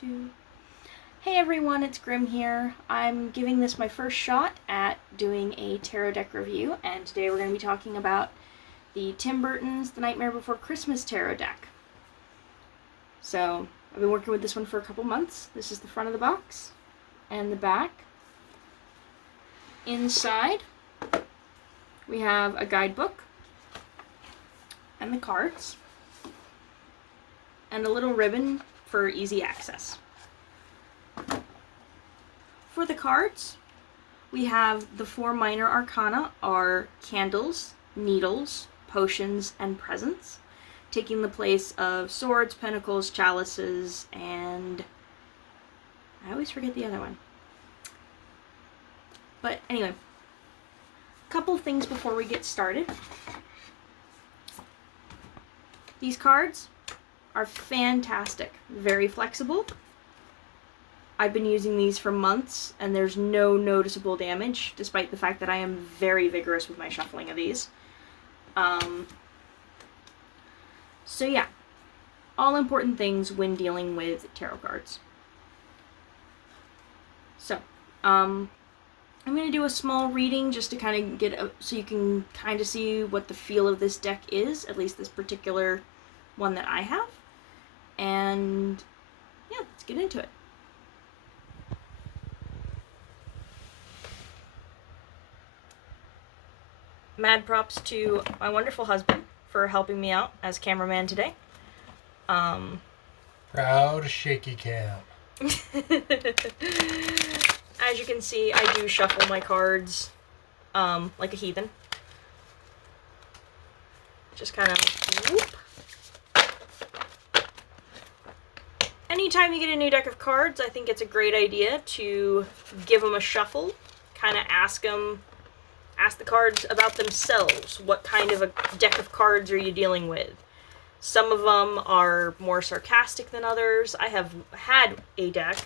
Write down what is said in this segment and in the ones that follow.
2. Hey everyone, it's Grim here. I'm giving this my first shot at doing a tarot deck review, and today we're going to be talking about the Tim Burton's The Nightmare Before Christmas tarot deck. So, I've been working with this one for a couple months. This is the front of the box, and the back. Inside, we have a guidebook, and the cards, and a little ribbon for easy access. For the cards, we have the 4 minor arcana are candles, needles, potions, and presents, taking the place of swords, pentacles, chalices, and I always forget the other one. But anyway, a couple things before we get started. These cards are fantastic, very flexible. I've been using these for months, and there's no noticeable damage, despite the fact that I am very vigorous with my shuffling of these. So yeah, all important things when dealing with tarot cards. So, I'm going to do a small reading just to kind of so you can kind of see what the feel of this deck is, at least this particular one that I have. And yeah, let's get into it. Mad props to my wonderful husband for helping me out as cameraman today. Proud shaky cam. As you can see, I do shuffle my cards like a heathen. Just kind of whoop. Anytime you get a new deck of cards, I think it's a great idea to give them a shuffle, kind of ask the cards about themselves. What kind of a deck of cards are you dealing with? Some of them are more sarcastic than others. I have had a deck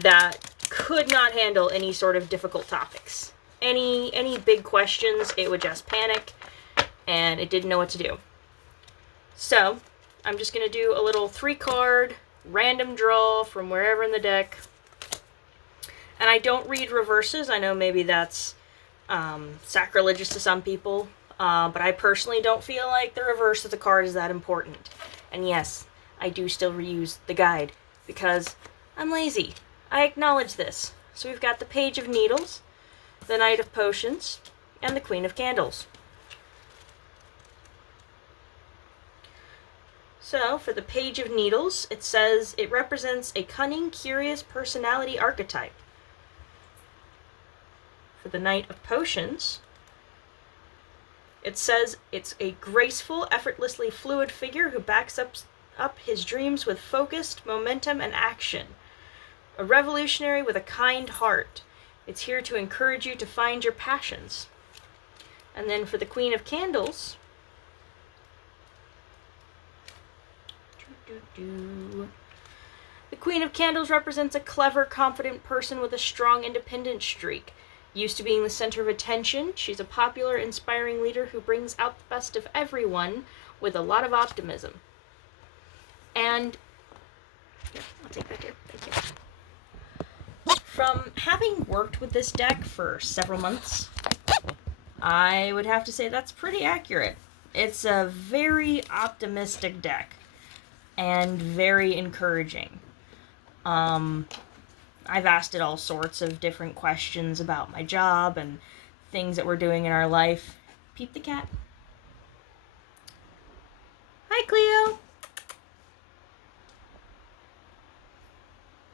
that could not handle any sort of difficult topics. Any big questions, it would just panic, and it didn't know what to do. So, I'm just going to do a little 3-card random draw from wherever in the deck. And I don't read reverses. I know maybe that's sacrilegious to some people, but I personally don't feel like the reverse of the card is that important. And yes, I do still reuse the guide because I'm lazy. I acknowledge this. So we've got the Page of Needles, the Knight of Potions, and the Queen of Candles. So for the Page of Needles, it says it represents a cunning, curious personality archetype. For the Knight of Potions, it says it's a graceful, effortlessly fluid figure who backs up his dreams with focused momentum and action. A revolutionary with a kind heart. It's here to encourage you to find your passions. And then for the Queen of Candles, the Queen of Candles represents a clever, confident person with a strong, independent streak. Used to being the center of attention, she's a popular, inspiring leader who brings out the best of everyone with a lot of optimism. And yeah, I'll take that here. Thank you. From having worked with this deck for several months, I would have to say that's pretty accurate. It's a very optimistic deck and very encouraging. I've asked it all sorts of different questions about my job and things that we're doing in our life. Peep the cat. Hi, Cleo.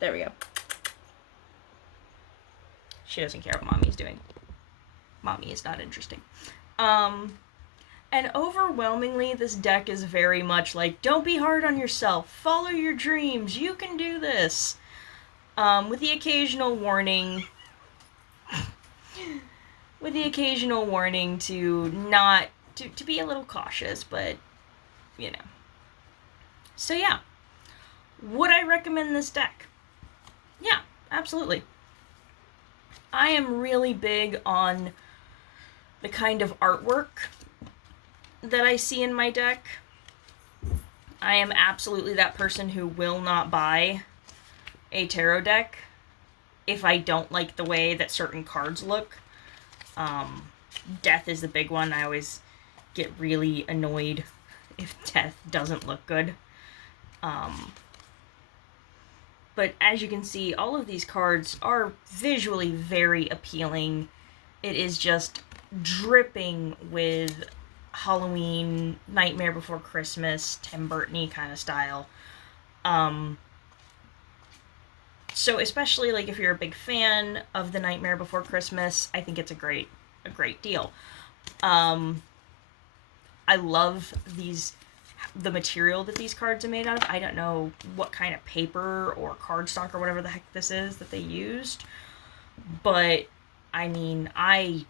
There we go. She doesn't care what Mommy's doing. Mommy is not interesting. And overwhelmingly, this deck is very much like, don't be hard on yourself. Follow your dreams. You can do this. With the occasional warning to not, to be a little cautious, but, you know. So yeah, would I recommend this deck? Yeah, absolutely. I am really big on the kind of artwork that I see in my deck. I am absolutely that person who will not buy a tarot deck if I don't like the way that certain cards look. Death is the big one. I always get really annoyed if death doesn't look good. But as you can see, all of these cards are visually very appealing. It is just dripping with Halloween, Nightmare Before Christmas, Tim Burton-y kind of style. So especially like if you're a big fan of the Nightmare Before Christmas, I think it's a great deal. I love the material that these cards are made out of. I don't know what kind of paper or cardstock or whatever the heck this is that they used, but I mean, I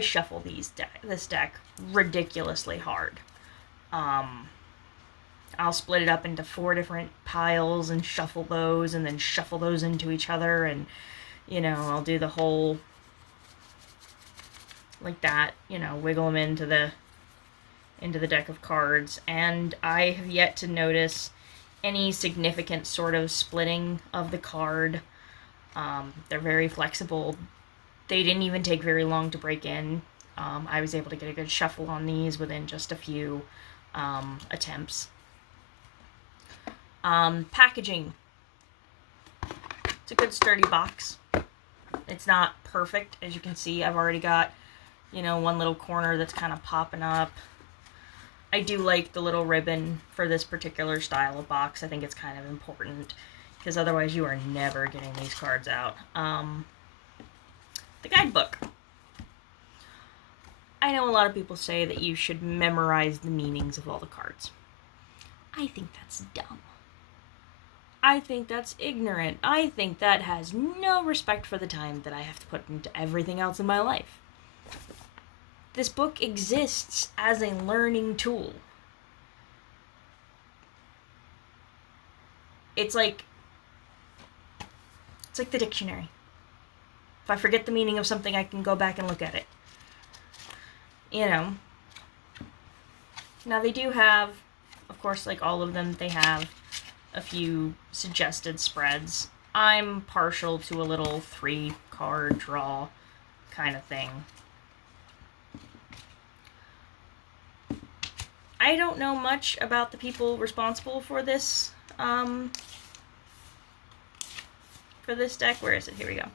shuffle this deck ridiculously hard. I'll split it up into 4 different piles and shuffle those, and then shuffle those into each other, and I'll do the whole like that, wiggle them into the deck of cards, and I have yet to notice any significant sort of splitting of the card. They're very flexible. They didn't even take very long to break in. I was able to get a good shuffle on these within just a few attempts. Packaging. It's a good sturdy box. It's not perfect, as you can see. I've already got, one little corner that's kind of popping up. I do like the little ribbon for this particular style of box. I think it's kind of important, because otherwise you are never getting these cards out. The guidebook. I know a lot of people say that you should memorize the meanings of all the cards. I think that's dumb. I think that's ignorant. I think that has no respect for the time that I have to put into everything else in my life. This book exists as a learning tool. It's like the dictionary. If I forget the meaning of something, I can go back and look at it. Now they do have, of course, like all of them, they have a few suggested spreads. I'm partial to a little 3-card draw kind of thing. I don't know much about the people responsible for this deck. Where is it? Here we go.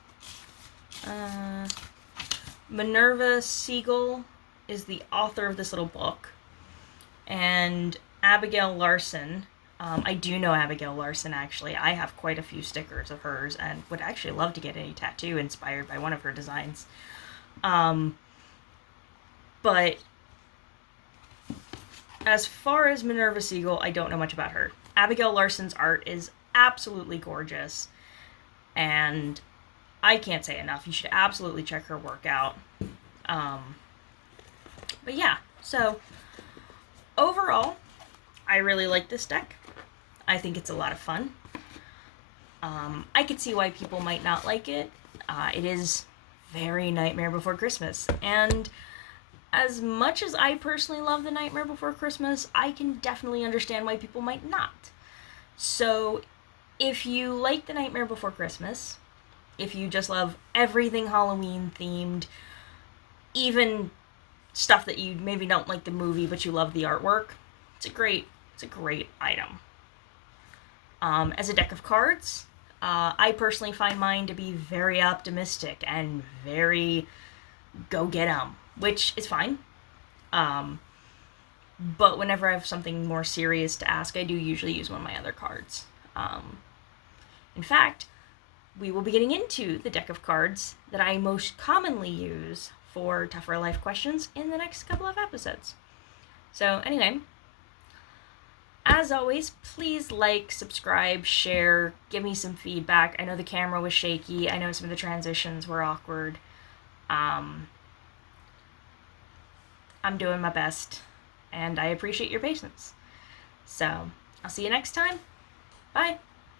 Minerva Siegel is the author of this little book, and Abigail Larson. I do know Abigail Larson, actually. I have quite a few stickers of hers and would actually love to get a tattoo inspired by one of her designs. But as far as Minerva Siegel, I don't know much about her. Abigail Larson's art is absolutely gorgeous, and I can't say enough. You should absolutely check her work out. But yeah, so overall, I really like this deck. I think it's a lot of fun. I could see why people might not like it. It is very Nightmare Before Christmas, and as much as I personally love the Nightmare Before Christmas, I can definitely understand why people might not. So, if you like the Nightmare Before Christmas, if you just love everything Halloween themed, even stuff that you maybe don't like the movie but you love the artwork, it's a great item. As a deck of cards, I personally find mine to be very optimistic and very go get 'em, which is fine. But whenever I have something more serious to ask, I do usually use one of my other cards. In fact, we will be getting into the deck of cards that I most commonly use for tougher life questions in the next couple of episodes. So anyway, as always, please like, subscribe, share, give me some feedback. I know the camera was shaky. I know some of the transitions were awkward. I'm doing my best, and I appreciate your patience. So, I'll see you next time. Bye!